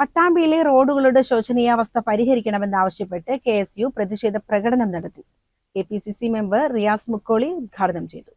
പട്ടാമ്പിയിലെ റോഡുകളുടെ ശോചനീയാവസ്ഥ പരിഹരിക്കണമെന്നാവശ്യപ്പെട്ട് കെ എസ് യു പ്രതിഷേധ പ്രകടനം നടത്തി. K P C C member Riyas Mukkoli ഉദ്ഘാടനം ചെയ്തു.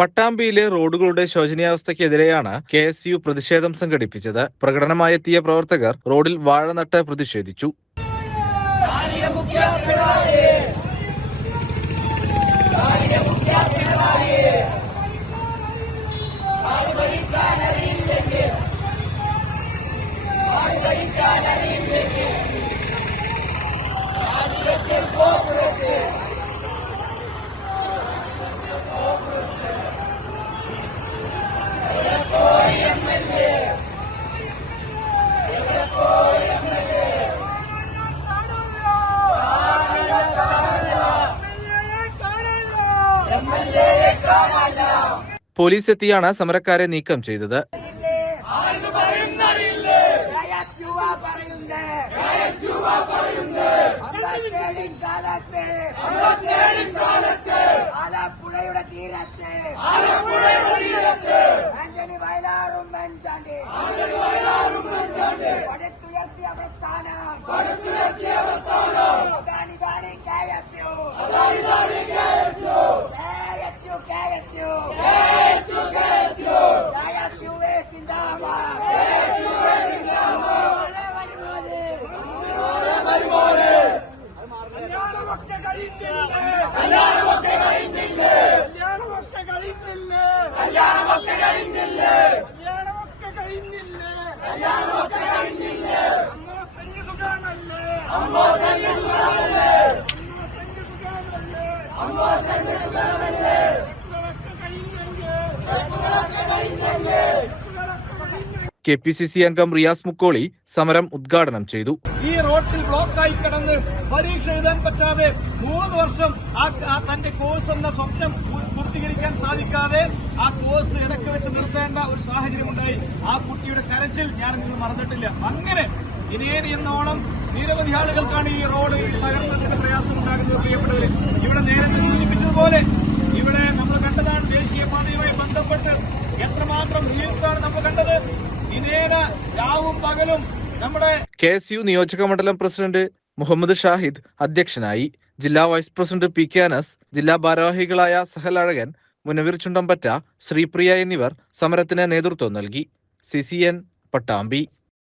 പട്ടാമ്പിയിലെ റോഡുകളുടെ ശോചനീയാവസ്ഥയ്ക്കെതിരെയാണ് കെ എസ് യു പ്രതിഷേധം സംഘടിപ്പിച്ചത്. പ്രകടനമായെത്തിയ പ്രവർത്തകർ റോഡിൽ വാഴ നട്ട് പ്രതിഷേധിച്ചു. പോലീസ് എത്തിയാണ് സമരക്കാരെ നീക്കം ചെയ്തത് ആലപ്പുഴയുടെ കല്യാണമൊക്കെ കഴിഞ്ഞില്ലേ കല്യാണമൊക്കെ കഴിഞ്ഞില്ലേ കല്യാണമൊക്കെ കഴിഞ്ഞില്ലേ കല്യാണമൊക്കെ കഴിഞ്ഞില്ലേ കല്യാണമൊക്കെ കഴിഞ്ഞില്ലേ അമ്മോ തന്നെ സുഖാണല്ലേ അമ്മോ തന്നെ സുഖാണല്ലേ അമ്മോ തന്നെ സുഖാണല്ലേ കഴിഞ്ഞെങ്കിൽ കെ പി സി സി അംഗം റിയാസ് മുക്കോളി സമരം ഉദ്ഘാടനം ചെയ്തു. ഈ റോഡിൽ ബ്ലോക്കായി കിടന്ന് പരീക്ഷ എഴുതാൻ പറ്റാതെ മൂന്ന് വർഷം ആ തന്റെ കോഴ്സ് എന്ന സ്വപ്നം പൂർത്തീകരിക്കാൻ സാധിക്കാതെ ആ കോഴ്സ് ഇടയ്ക്ക് വെച്ച് നിർത്തേണ്ട ഒരു സാഹചര്യം ഉണ്ടായി ആ കുട്ടിയുടെ കരച്ചിൽ ഞാൻ നിങ്ങൾ മറന്നിട്ടില്ല. അങ്ങനെ ഇനിയേനി എന്നോണം നിരവധി ആളുകൾക്കാണ് ഈ റോഡ് തകർന്നതിന്റെ പ്രയാസം ഉണ്ടാകുന്നത് പ്രിയപ്പെട്ടവര്. ഇവിടെ നേരത്തെ സൂചിപ്പിച്ചതുപോലെ ഇവിടെ നമ്മൾ കണ്ടതാണ് ദേശീയപാതയുമായി ബന്ധപ്പെട്ട് എത്രമാത്രം റീൽസാണ് നമ്മൾ കണ്ടത്? പകലും നമ്മുടെ കെ എസ് യു നിയോജക മണ്ഡലം പ്രസിഡന്റ് മുഹമ്മദ് ഷാഹിദ് അധ്യക്ഷനായി ജില്ലാ vice president P K Anas ജില്ലാ ഭാരവാഹികളായ സഹൽ അഴകൻ മുനവീർ ചുണ്ടമ്പറ്റ ശ്രീപ്രിയ എന്നിവർ സമരത്തിന് നേതൃത്വം നൽകി. C C N Pattambi.